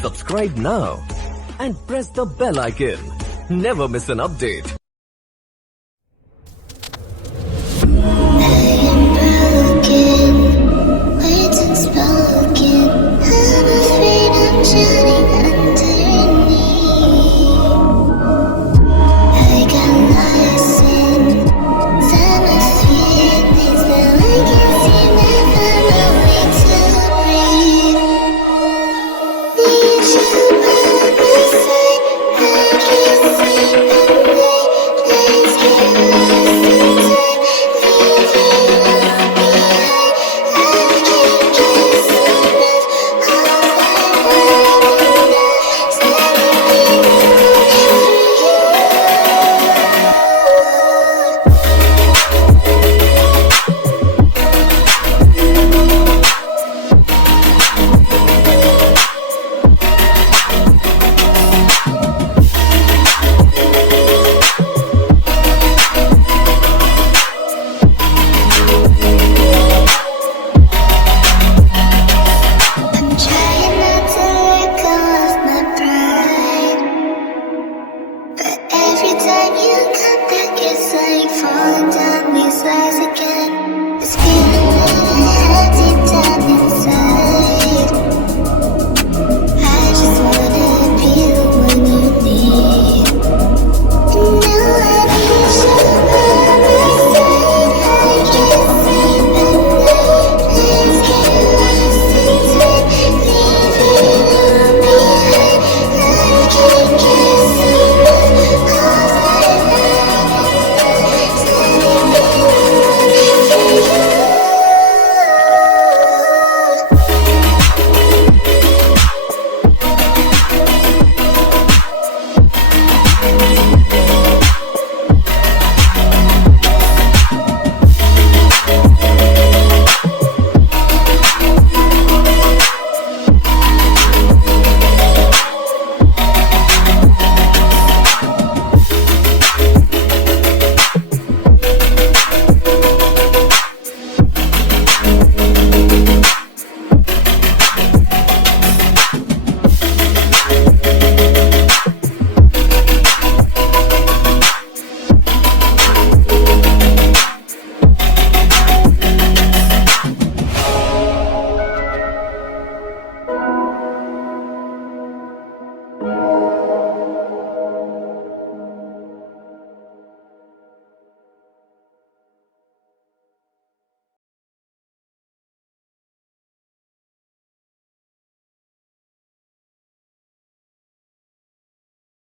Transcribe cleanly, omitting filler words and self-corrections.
Subscribe now and press the bell icon. Never miss an update. Words unspoken, I'm afraid I'm drowning underneath. I got lost inside my feelings, now I can't seem to find my way to breathe. Need you.